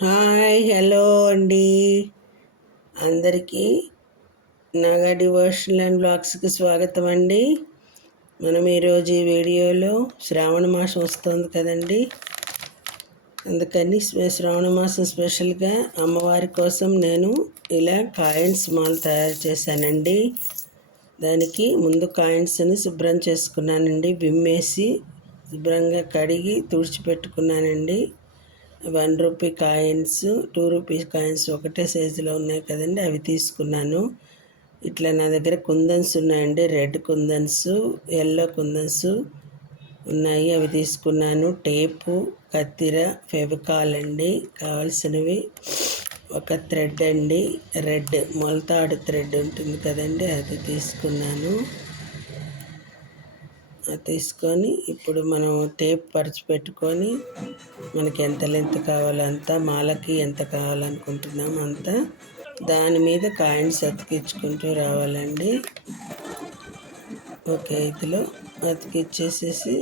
Hi hello అండి. అందరికీ Naga devotional and బ్లాగ్స్కి స్వాగతం అండి. మనం ఈరోజు ఈ వీడియోలో శ్రావణ మాసం వస్తుంది కదండి. అందుకని శ్రావణ మాసం స్పెషల్గా అమ్మవారి కోసం నేను ఇలా కాయిన్స్ మాల్ తయారు చేశానండి. దానికి ముందు కాయిన్స్ని శుభ్రం చేసుకున్నానండి. విమ్మేసి శుభ్రంగా కడిగి తుడిచిపెట్టుకున్నానండి. One rupee coins two rupees coins ఒకటే సైజులో ఉన్నాయి కదండి అవి తీసుకున్నాను. ఇట్లా నా దగ్గర కుందన్స్ ఉన్నాయండి రెడ్ కుందన్స్ ఎల్లో కుందన్స్ ఉన్నాయి అవి తీసుకున్నాను. టేపు కత్తిర ఫెవికాల్ అండి కావాల్సినవి ఒక థ్రెడ్ అండి రెడ్ మొలతాడు థ్రెడ్ ఉంటుంది కదండి అది తీసుకున్నాను. తీసుకొని ఇప్పుడు మనం టేప్ పరిచి పెట్టుకొని మనకి ఎంత లెంత్ కావాలంత మాలకి ఎంత కావాలనుకుంటున్నాం అంత దాని మీద కాయిన్స్ అతికించుకుంటూ రావాలండి. ఓకే ఇదిలో అతికిచ్చేసేసి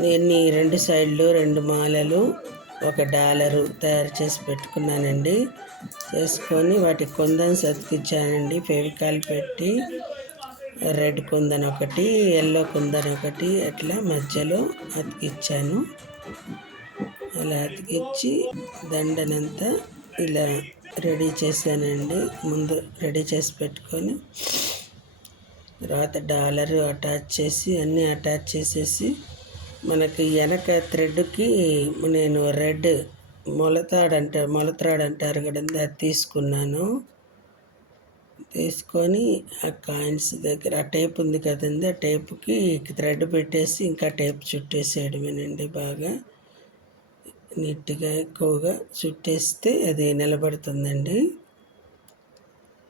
నేను రెండు సైడ్లు రెండు మాలలు ఒక డాలరు తయారు చేసి పెట్టుకున్నానండి. చేసుకొని వాటి కొందని సతికిచ్చానండి ఫెవికాల్ పెట్టి రెడ్ కుందన్ ఒకటి ఎల్లో కుందన్ ఒకటి అట్లా మధ్యలో అతికిచ్చాను. అలా అతికిచ్చి దండనంతా ఇలా రెడీ చేశానండి. ముందు రెడీ చేసి పెట్టుకొని తర్వాత డాలర్ అటాచ్ చేసి అన్నీ అటాచ్ చేసేసి మనకి వెనక థ్రెడ్కి నేను రెడ్ మొలతాడు అంటారు మొలతాడు అంటారు కదండి అది తీసుకున్నాను. తీసుకొని ఆ కాయిన్స్ దగ్గర ఆ టేప్ ఉంది కదండి ఆ టేప్కి థ్రెడ్ పెట్టేసి ఇంకా టేప్ చుట్టేసేయడమేనండి బాగా. నీట్గా ఎక్కువగా చుట్టేస్తే అది నిలబడుతుందండి.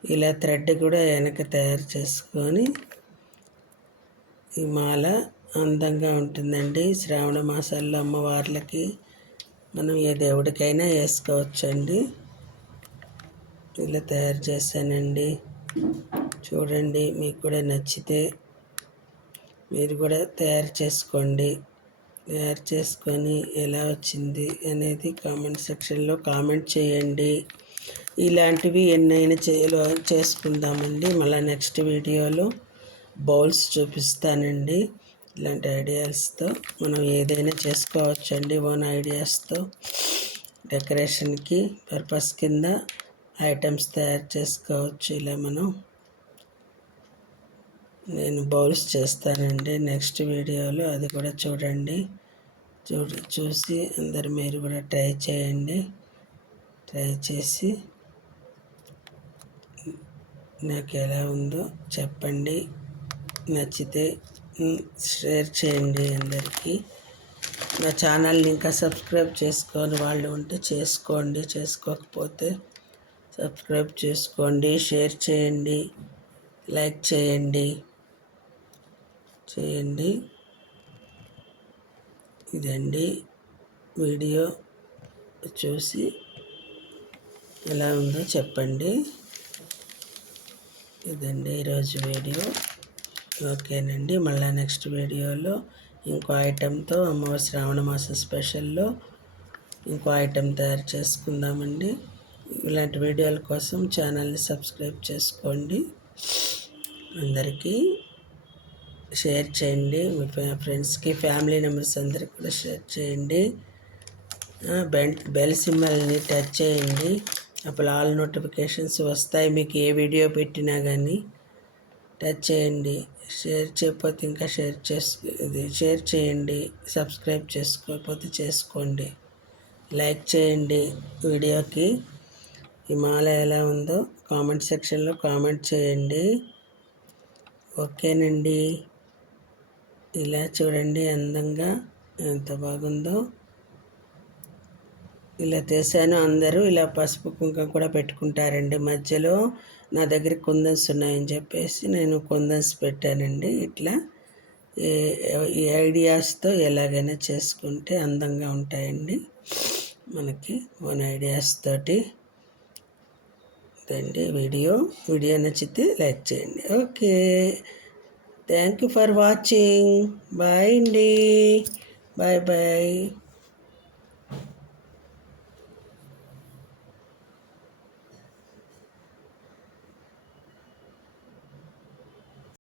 ఇలా థ్రెడ్ కూడా వెనక తయారు చేసుకొని ఈ మాల అందంగా ఉంటుందండి. శ్రావణ మాసాల్లో అమ్మవార్లకి మనం ఏ దేవుడికైనా వేసుకోవచ్చండి. ఇలా తయారు చేశానండి. చూడండి మీకు కూడా నచ్చితే మీరు కూడా తయారు చేసుకోండి. తయారు చేసుకొని ఎలా వచ్చింది అనేది కామెంట్ సెక్షన్లో కామెంట్ చేయండి. ఇలాంటివి ఎన్నైనా చేయాలో చేసుకుందామండి. మళ్ళీ నెక్స్ట్ వీడియోలో బౌల్స్ చూపిస్తానండి. ఇలాంటి ఐడియాస్తో మనం ఏదైనా చేసుకోవచ్చండి. ఓన్ ఐడియాస్తో డెకరేషన్కి పర్పస్ కింద ఐటమ్స్ తయారు చేసుకోవచ్చు ఇలా మనం. నేను బౌల్స్ చేస్తానండి. నెక్స్ట్ వీడియోలో అది కూడా చూడండి. చూ చూసి అందరు మీరు కూడా ట్రై చేయండి. ట్రై చేసి నాకు ఎలా ఉందో చెప్పండి. నచ్చితే షేర్ చేయండి అందరికీ. నా ఛానల్ని ఇంకా సబ్స్క్రైబ్ చేసుకొని వాళ్ళు ఉంటే చేసుకోండి. చేసుకోకపోతే సబ్స్క్రైబ్ చేసుకోండి షేర్ చేయండి లైక్ చేయండి చేయండి. ఇదండి వీడియో చూసి ఎలా ఉందో చెప్పండి. ఇదండి ఈరోజు వీడియో. ఓకేనండి మళ్ళీ నెక్స్ట్ వీడియోలో ఇంకో ఐటెంతో అమ్మవారి శ్రావణ మాసం స్పెషల్లో ఇంకో ఐటెం తయారు చేసుకుందామండి. ఇలాంటి వీడియోల కోసం ఛానల్ని సబ్స్క్రైబ్ చేసుకోండి. అందరికీ షేర్ చేయండి. మీ ఫ్రెండ్స్కి ఫ్యామిలీ మెంబర్స్ అందరికి కూడా షేర్ చేయండి. బెల్ బెల్ సింబల్ని టచ్ చేయండి. అప్పుడు ఆల్ నోటిఫికేషన్స్ వస్తాయి. మీకు ఏ వీడియో పెట్టినా కానీ టచ్ చేయండి. షేర్ చేయకపోతే ఇంకా షేర్ చేసు ఇది షేర్ చేయండి. సబ్స్క్రైబ్ చేసుకోకపోతే చేసుకోండి. లైక్ చేయండి వీడియోకి. హిమాలయ ఎలా ఉందో కామెంట్ సెక్షన్లో కామెంట్ చేయండి. ఓకేనండి. ఇలా చూడండి అందంగా ఎంత బాగుందో. ఇలా తీసాను అందరూ ఇలా పసుపు కుంకం కూడా పెట్టుకుంటారండి. మధ్యలో నా దగ్గర కుందన్స్ ఉన్నాయని చెప్పేసి నేను కుందన్స్ పెట్టానండి. ఇట్లా ఈ ఐడియాస్తో ఎలాగైనా చేసుకుంటే అందంగా ఉంటాయండి. మనకి మన ఐడియాస్ తోటి. అండి వీడియో. వీడియో నచ్చితే లైక్ చేయండి. Okay. Thank you for watching. Bye అండి. Bye bye.